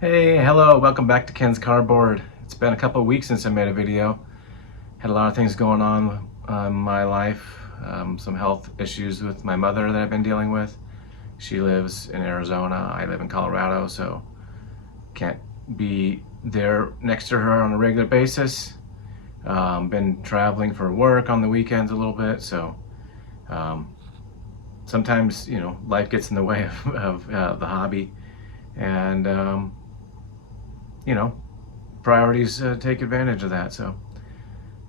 Hey, hello, welcome back to Ken's Cardboard. It's been a couple of weeks since I made a video. Had a lot of things going on in my life. Some health issues with my mother that I've been dealing with. She lives in Arizona, I live in Colorado, so can't be there next to her on a regular basis. Been traveling for work on the weekends a little bit, so um, sometimes, life gets in the way of the hobby. And you know, priorities take advantage of that. So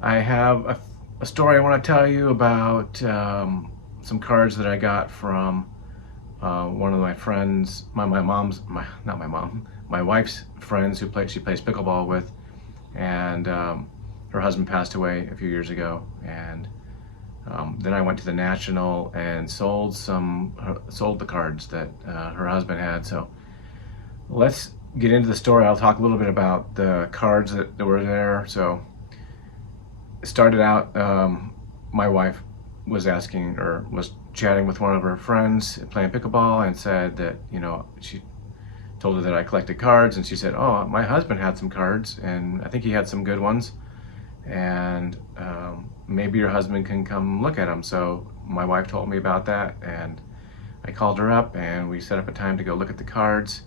I have a story I want to tell you about some cards that I got from one of my friends, not my mom, my wife's friends she plays pickleball with, and her husband passed away a few years ago, and then I went to the National and sold the cards that her husband had. So let's get into the story. I'll talk a little bit about the cards that were there. So it started out, my wife was chatting with one of her friends playing pickleball and said that, she told her that I collected cards, and she said, oh, my husband had some cards and I think he had some good ones, and maybe your husband can come look at them. So my wife told me about that, and I called her up and we set up a time to go look at the cards.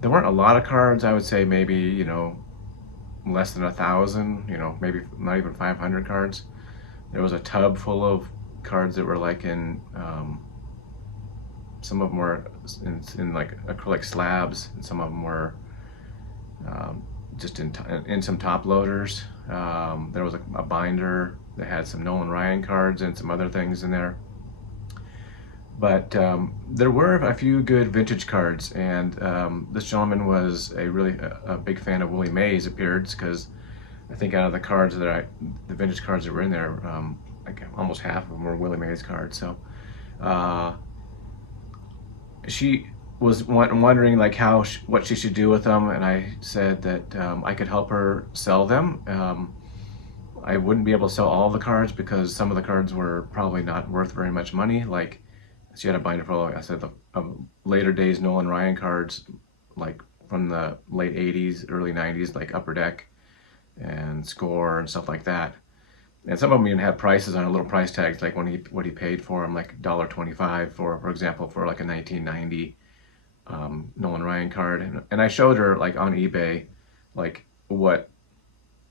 There weren't a lot of cards. I would say maybe, less than 1,000, maybe not even 500 cards. There was a tub full of cards that were like in, some of them were in like acrylic slabs, and some of them were just in some top loaders. There was a binder that had some Nolan Ryan cards and some other things in there. But there were a few good vintage cards, and this gentleman was a big fan of Willie Mays, appeared, because I think out of the vintage cards that were in there, like almost half of them were Willie Mays cards. So she was wondering like what she should do with them, and I said that I could help her sell them. I wouldn't be able to sell all the cards because some of the cards were probably not worth very much money. Like, she had a binder full, like I said, of later days Nolan Ryan cards, like from the late 80s, early 90s, like Upper Deck and Score and stuff like that. And some of them even had prices on it, little price tags, like what he paid for them, like $1.25 for example, for like a 1990 Nolan Ryan card. And I showed her like on eBay, like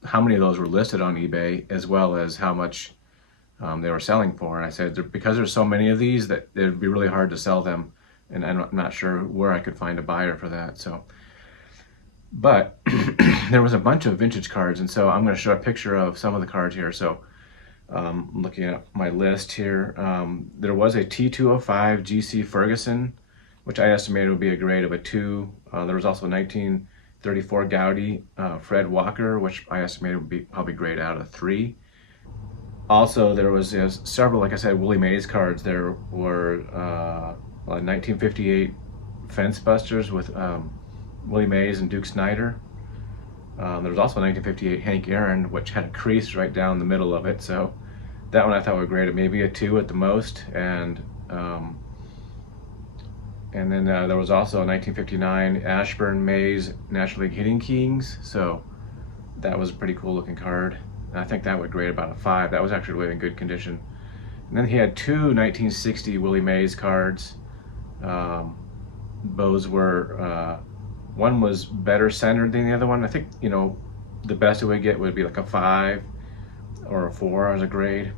how many of those were listed on eBay, as well as how much they were selling for. And I said, because there's so many of these, that it'd be really hard to sell them, and I'm not sure where I could find a buyer for that. So, but there was a bunch of vintage cards, and so I'm going to show a picture of some of the cards here. So looking at my list here, there was a T205 GC Ferguson, which I estimated would be a grade of a 2. There was also a 1934 Gaudi Fred Walker, which I estimated would be probably grade out of 3. Also, there was several, like I said, Willie Mays cards. There were 1958 Fence Busters with Willie Mays and Duke Snider. There was also a 1958 Hank Aaron, which had a crease right down the middle of it. So that one I thought would grade it maybe a 2 at the most. And then there was also a 1959 Ashburn Mays National League Hitting Kings. So that was a pretty cool looking card. I think that would grade about a 5. That was actually really in good condition. And then he had 2 1960 Willie Mays cards. Those were, one was better centered than the other one. I think, the best it would get would be like a 5 or a 4 as a grade.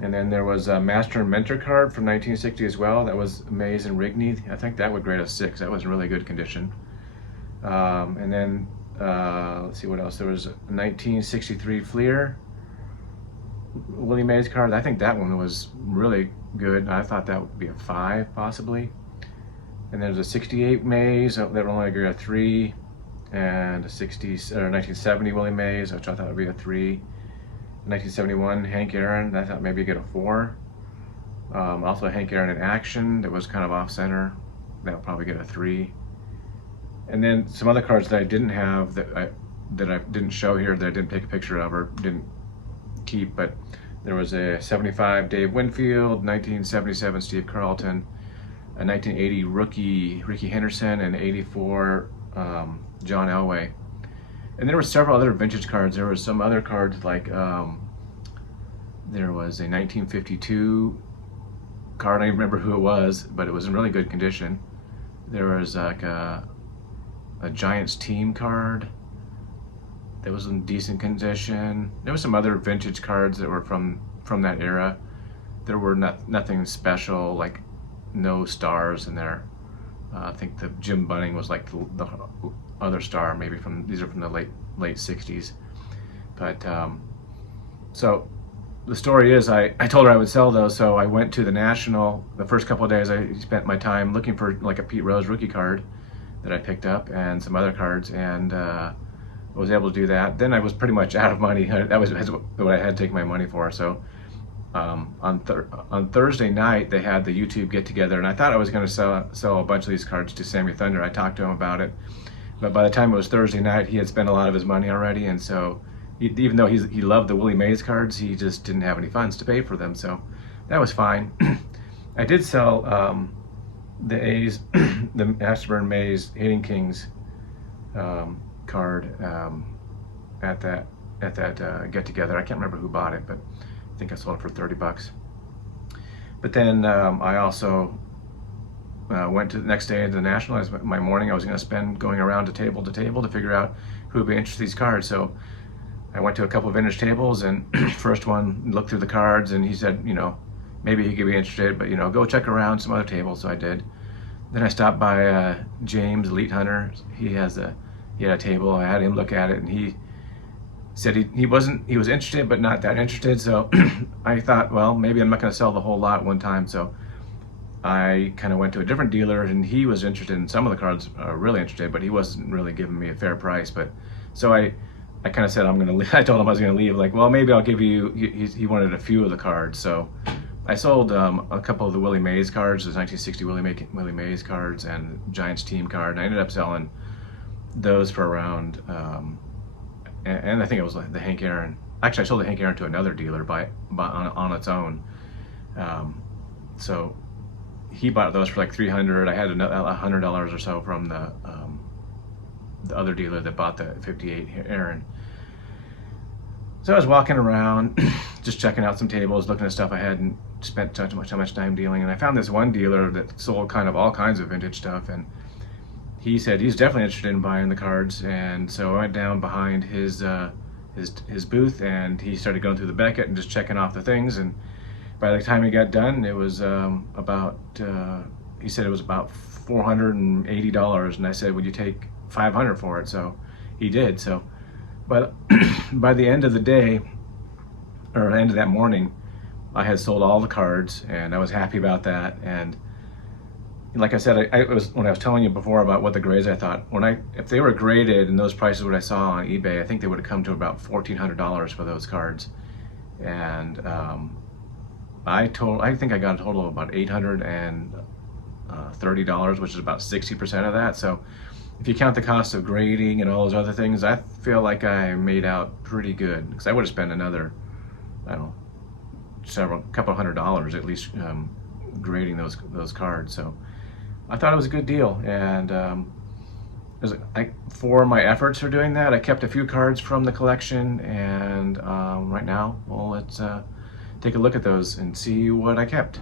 And then there was a Master and Mentor card from 1960 as well. That was Mays and Rigney. I think that would grade a 6. That was in really good condition. And then let's see what else. There was a 1963 Fleer Willie Mays card. I think that one was really good. I thought that would be a 5 possibly. And there's a 68 Mays that would only grade a 3, and a 1970 Willie Mays, which I thought would be a 3. 1971 Hank Aaron, I thought maybe get a 4. Also Hank Aaron in action that was kind of off center, that would probably get a 3. And then some other cards that I didn't have, that I didn't show here, that I didn't take a picture of or didn't keep, but there was a 75 Dave Winfield, 1977 Steve Carlton, a 1980 rookie Ricky Henderson, and 84 John Elway. And there were several other vintage cards. There were some other cards like there was a 1952 card. I don't remember who it was, but it was in really good condition. There was like a Giants team card that was in decent condition. There were some other vintage cards that were from that era. There were nothing special, like no stars in there. I think the Jim Bunning was like the other star, maybe these are from the late 60s. But so the story is I told her I would sell those, so I went to the National. The first couple of days I spent my time looking for like a Pete Rose rookie card that I picked up and some other cards, and I was able to do that. Then I was pretty much out of money. That was what I had to take my money for. So on Thursday night they had the YouTube get together, and I thought I was going to sell a bunch of these cards to Sammy Thunder. I talked to him about it, but by the time it was Thursday night, he had spent a lot of his money already, and so even though he loved the Willie Mays cards, he just didn't have any funds to pay for them. So that was fine. I did sell the A's, the Ashburn Mays Hitting Kings card at that get together. I can't remember who bought it, but I think I sold it for $30. But then I also went to the next day to the National. My morning I was going to spend going around to table to figure out who would be interested in these cards. So I went to a couple of vintage tables, and first one looked through the cards, and he said, you know, maybe he could be interested, but you know, go check around some other tables. So I did. Then I stopped by James Elite Hunter. He had a table. I had him look at it, and he said he was interested, but not that interested. So I thought, well, maybe I'm not going to sell the whole lot at one time. So I kind of went to a different dealer, and he was interested in some of the cards, really interested, but he wasn't really giving me a fair price. But so I kind of said I'm going to leave. I told him I was going to leave. Like, well, maybe I'll give you. He wanted a few of the cards, so I sold a couple of the Willie Mays cards, the 1960 Willie Mays cards, and Giants team card. And I ended up selling those for around, and I think it was like the Hank Aaron. Actually, I sold the Hank Aaron to another dealer on its own. So he bought those for like $300. I had $100 or so from the other dealer that bought the 58 Aaron. So I was walking around, just checking out some tables, looking at stuff I hadn't spent too much time dealing, and I found this one dealer that sold kind of all kinds of vintage stuff, and he said he's definitely interested in buying the cards. And so I went down behind his booth, and he started going through the Beckett and just checking off the things. And by the time he got done, it was he said it was about $480, and I said, would you take $500 for it? So he did. So, but by the end of the day, or end of that morning, I had sold all the cards, and I was happy about that. And like I said, I was when I was telling you before about what the grades I thought, if they were graded and those prices what I saw on eBay, I think they would have come to about $1,400 for those cards. And I think I got a total of about $830, which is about 60% of that. So if you count the cost of grading and all those other things, I feel like I made out pretty good, because I would have spent another, I don't know, couple $100 at least grading those cards. So I thought it was a good deal, and for my efforts for doing that, I kept a few cards from the collection, and right now, well, let's take a look at those and see what I kept.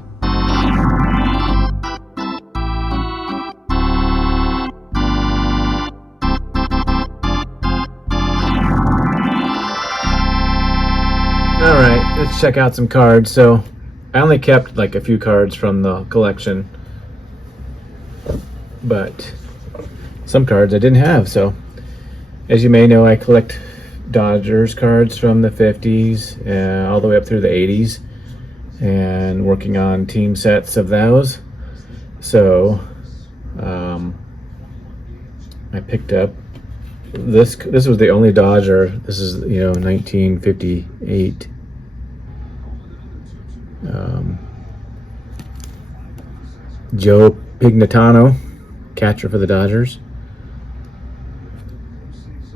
Alright, let's check out some cards. So I only kept like a few cards from the collection, but some cards I didn't have. So as you may know, I collect Dodgers cards from the 50s all the way up through the 80s, and working on team sets of those. So I picked up this was the only Dodger. This is 1958 Joe Pignatano, catcher for the Dodgers.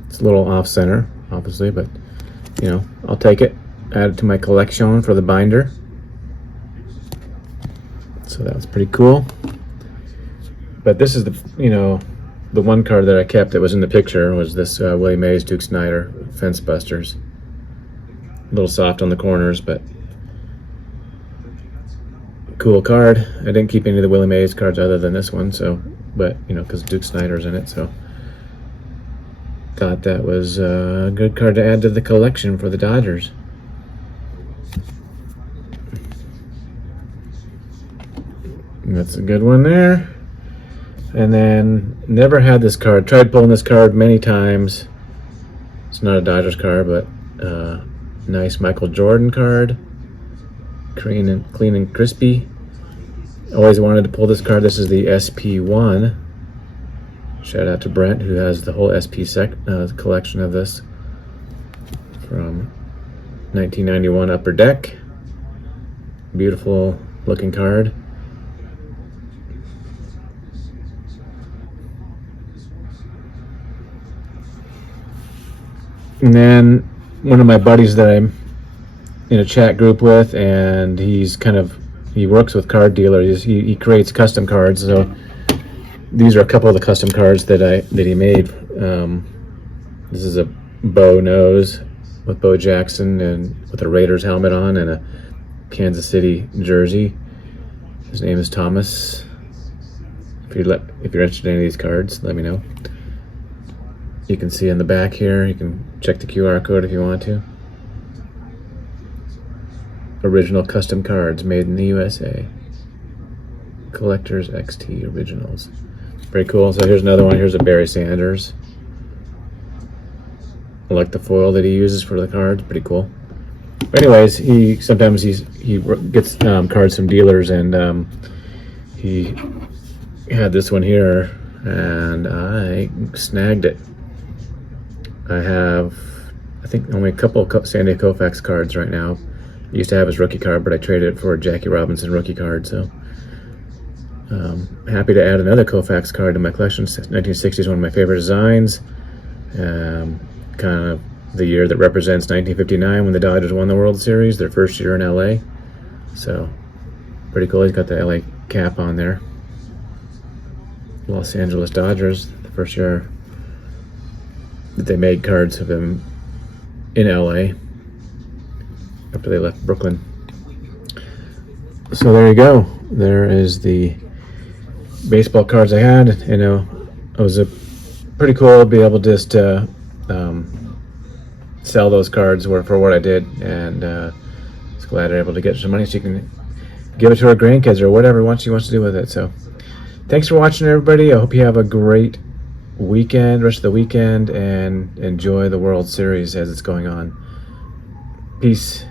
It's a little off center, obviously, but I'll take it. Add it to my collection for the binder. So that was pretty cool. But this is the one card that I kept that was in the picture was this Willie Mays Duke Snider Fence Busters. A little soft on the corners, but cool card. I didn't keep any of the Willie Mays cards other than this one, so, but you know, because Duke Snider's in it, so thought that was a good card to add to the collection for the Dodgers. That's a good one there. And then never had this card. Tried pulling this card many times. It's not a Dodgers card, but nice Michael Jordan card. Clean and crispy. Always wanted to pull this card. This is the SP1. Shout out to Brent, who has the whole SP collection of this from 1991 Upper Deck. Beautiful looking card. And then one of my buddies that I'm in a chat group with, and he works with card dealers. He creates custom cards. So these are a couple of the custom cards that he made. This is a Bo nose with Bo Jackson and with a Raiders helmet on and a Kansas City jersey. His name is Thomas. If you're interested in any of these cards, let me know. You can see in the back here, you can check the QR code if you want to. Original custom cards made in the USA. Collectors XT Originals. Very cool. So here's another one. Here's a Barry Sanders. I like the foil that he uses for the cards. Pretty cool. Anyways, he gets cards from dealers, and he had this one here, and I snagged it. I have, I think, only a couple of Sandy Koufax cards right now. I used to have his rookie card, but I traded it for a Jackie Robinson rookie card, so happy to add another Koufax card to my collection. 1960 is one of my favorite designs. Kind of the year that represents 1959 when the Dodgers won the World Series, their first year in LA. So pretty cool. He's got the LA cap on there. Los Angeles Dodgers, the first year that they made cards of him in LA after they left Brooklyn. So there you go. There is the baseball cards I had. You know, it was pretty cool to be able to just sell those cards for what I did, and just glad I'm able to get some money so you can give it to our grandkids or whatever she wants to do with it. So thanks for watching, everybody. I hope you have a great rest of the weekend, and enjoy the World Series as it's going on. Peace.